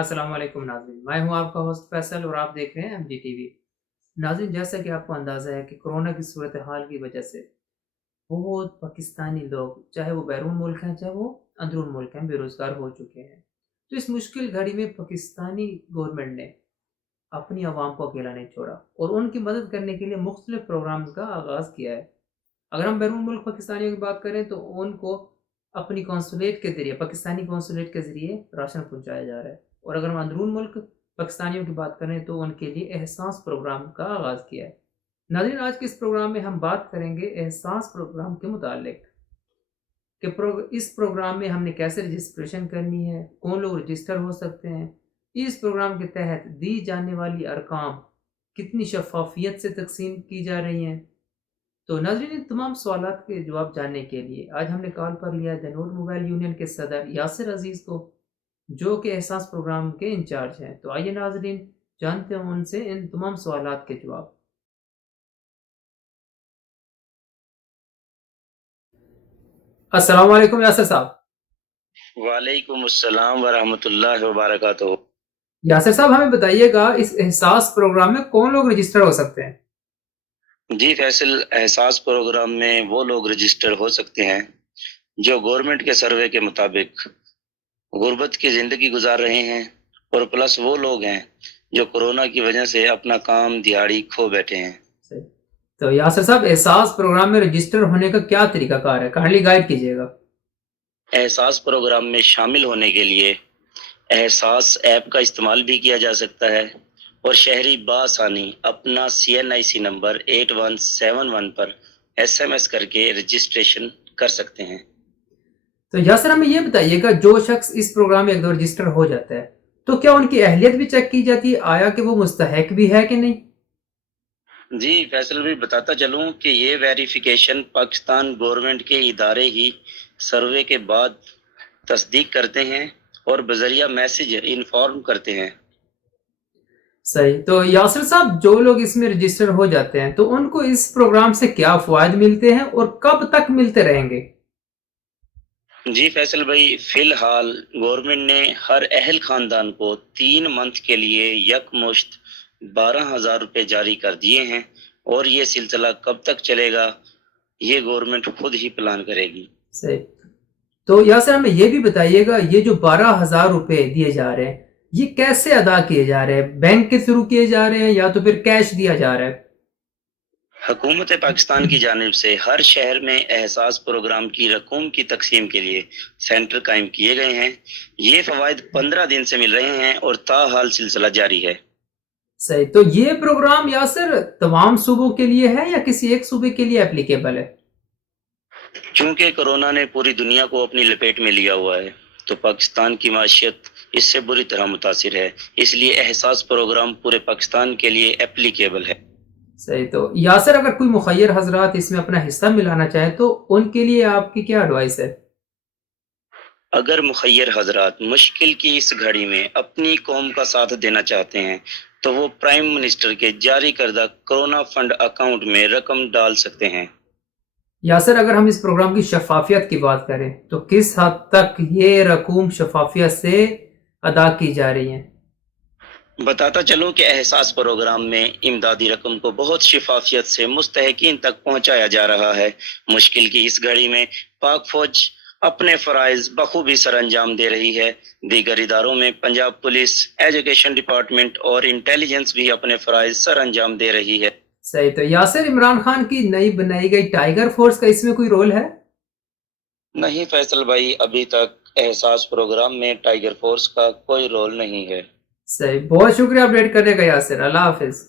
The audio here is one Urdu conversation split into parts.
السلام علیکم ناظرین، میں ہوں آپ کا ہوسٹ فیصل اور آپ دیکھ رہے ہیں MGTV۔ ناظرین، جیسا کہ آپ کو اندازہ ہے کہ کرونا کی صورتحال کی وجہ سے بہت پاکستانی لوگ، چاہے وہ بیرون ملک ہیں چاہے وہ اندرون ملک ہیں، بے روزگار ہو چکے ہیں۔ تو اس مشکل گھڑی میں پاکستانی گورنمنٹ نے اپنی عوام کو اکیلا نہیں چھوڑا اور ان کی مدد کرنے کے لیے مختلف پروگرامز کا آغاز کیا ہے۔ اگر ہم بیرون ملک پاکستانیوں کی بات کریں تو ان کو اپنی کونسولیٹ کے ذریعے، پاکستانی کونسولیٹ کے ذریعے راشن پہنچایا جا رہا ہے، اور اگر ہم اندرون ملک پاکستانیوں کی بات کریں تو ان کے لیے احساس پروگرام کا آغاز کیا ہے۔ ناظرین، آج کے اس پروگرام میں ہم بات کریں گے احساس پروگرام کے متعلق کہ اس پروگرام میں ہم نے کیسے رجسٹریشن کرنی ہے، کون لوگ رجسٹر ہو سکتے ہیں، اس پروگرام کے تحت دی جانے والی ارقام کتنی شفافیت سے تقسیم کی جا رہی ہیں۔ تو ناظرین، ان تمام سوالات کے جواب جاننے کے لیے آج ہم نے کال پر لیا دنور موبائل یونین کے صدر یاسر عزیز کو، جو کہ احساس پروگرام کے انچارج ہیں۔ تو آئیے ناظرین، جانتے ہیں ان سے ان تمام سوالات کے جواب۔ السلام علیکم یاسر صاحب۔ وعلیکم السلام ورحمۃ اللہ وبرکاتہ۔ یاسر صاحب، ہمیں بتائیے گا اس احساس پروگرام میں کون لوگ رجسٹر ہو سکتے ہیں؟ جی فیصل، احساس پروگرام میں وہ لوگ رجسٹر ہو سکتے ہیں جو گورنمنٹ کے سروے کے مطابق غربت کی زندگی گزار رہے ہیں، اور پلس وہ لوگ ہیں جو کورونا کی وجہ سے اپنا کام دیہڑی کھو بیٹھے ہیں۔ تو یاسر صاحب، احساس پروگرام میں رجسٹر ہونے کا کیا طریقہ کار ہے؟ کائنڈلی گائیڈ کیجیے گا۔ احساس پروگرام میں شامل ہونے کے لیے احساس ایپ کا استعمال بھی کیا جا سکتا ہے، اور شہری بآسانی اپنا CNIC نمبر 8171 پر SMS کر کے رجسٹریشن کر سکتے ہیں۔ تو یاسر، ہمیں یہ بتائیے گا، جو شخص اس پروگرام میں ایک دو رجسٹر ہو جاتا ہے تو کیا ان کی اہلیت بھی چیک کی جاتی ہے، آیا کہ وہ مستحق بھی ہے کہ نہیں؟ جی فیصل بھی بتاتا چلوں کہ یہ ویریفیکیشن پاکستان گورنمنٹ کے ادارے ہی سروے کے بعد تصدیق کرتے ہیں اور بذریعہ میسج انفارم کرتے ہیں۔ صحیح۔ تو یاسر صاحب، جو لوگ اس میں رجسٹر ہو جاتے ہیں تو ان کو اس پروگرام سے کیا فوائد ملتے ہیں اور کب تک ملتے رہیں گے؟ جی فیصل بھائی، فی الحال گورنمنٹ نے ہر اہل خاندان کو 3 منتھ کے لیے یکمشت 12,000 روپے جاری کر دیے ہیں، اور یہ سلسلہ کب تک چلے گا یہ گورنمنٹ خود ہی پلان کرے گی۔ صحیح۔ تو یاسر، ہمیں یہ بھی بتائیے گا، یہ جو 12,000 روپے دیے جا رہے ہیں یہ کیسے ادا کیے جا رہے ہیں؟ بینک کے تھرو کیے جا رہے ہیں یا تو پھر کیش دیا جا رہا ہے؟ حکومت پاکستان کی جانب سے ہر شہر میں احساس پروگرام کی رقوم کی تقسیم کے لیے سینٹر قائم کیے گئے ہیں۔ یہ فوائد 15 دن سے مل رہے ہیں اور تاحال سلسلہ جاری ہے۔ صحیح۔ تو یہ پروگرام یاسر تمام صوبوں کے لیے ہے یا کسی ایک صوبے کے لیے اپلیکیبل ہے؟ چونکہ کورونا نے پوری دنیا کو اپنی لپیٹ میں لیا ہوا ہے تو پاکستان کی معیشت اس سے بری طرح متاثر ہے، اس لیے احساس پروگرام پورے پاکستان کے لیے اپلیکیبل ہے۔ صحیح۔ تو یاسر، اگر کوئی مخیر حضرات اس میں اپنا حصہ ملانا چاہے تو ان کے لیے آپ کی کیا ایڈوائس ہے؟ اگر مخیر حضرات مشکل کی اس گھڑی میں اپنی قوم کا ساتھ دینا چاہتے ہیں تو وہ پرائم منسٹر کے جاری کردہ کورونا فنڈ اکاؤنٹ میں رقم ڈال سکتے ہیں۔ یاسر، اگر ہم اس پروگرام کی شفافیت کی بات کریں تو کس حد تک یہ رقوم شفافیت سے ادا کی جا رہی ہیں؟ بتاتا چلوں کہ احساس پروگرام میں امدادی رقم کو بہت شفافیت سے مستحقین تک پہنچایا جا رہا ہے۔ مشکل کی اس گھڑی میں پاک فوج اپنے فرائض بخوبی سر انجام دے رہی ہے۔ دیگر اداروں میں پنجاب پولیس، ایجوکیشن ڈپارٹمنٹ اور انٹیلیجنس بھی اپنے فرائض سر انجام دے رہی ہے۔ صحیح۔ تو یاسر، عمران خان کی نئی بنائی گئی ٹائیگر فورس کا اس میں کوئی رول ہے؟ نہیں فیصل بھائی، ابھی تک احساس پروگرام میں ٹائیگر فورس کا کوئی رول نہیں ہے۔ صحیح، بہت شکریہ اپڈیٹ کرنے کا یاسر، اللہ حافظ۔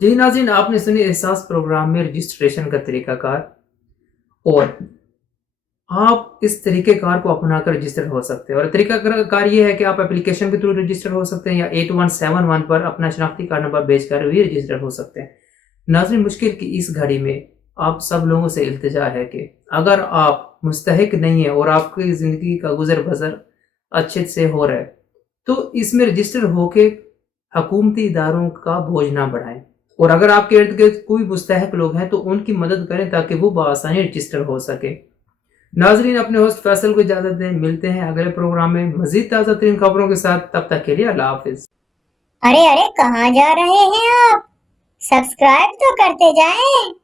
جی ناظرین، آپ نے سنی احساس پروگرام میں رجسٹریشن کا طریقہ کار، اور آپ اس طریقہ کار کو اپنا کر رجسٹر ہو سکتے ہیں، اور طریقہ کار یہ ہے کہ آپ اپلیکیشن کے تھرو رجسٹر ہو سکتے ہیں یا 8171 پر اپنا شناختی کارڈ نمبر بھیج کر بھی رجسٹر ہو سکتے ہیں۔ ناظرین، مشکل کی اس گھڑی میں آپ سب لوگوں سے التجا ہے کہ اگر آپ مستحق نہیں ہیں اور آپ کی زندگی کا گزر بسر اچھے سے ہو رہا ہے تو اس میں رجسٹر ہو کے حکومتی اداروں کا بوجھ نہ بڑھائیں، اور اگر آپ کے ارد گرد کوئی مستحق لوگ ہیں تو ان کی مدد کریں تاکہ وہ بآسانی رجسٹر ہو سکے۔ ناظرین اپنے ہوسٹ فیصل کو اجازت دیں، ملتے ہیں اگلے پروگرام میں مزید تازہ ترین خبروں کے ساتھ، تب تک کے لیے اللہ حافظ۔ ارے کہاں جا رہے ہیں آپ؟ سبسکرائب تو کرتے جائیں۔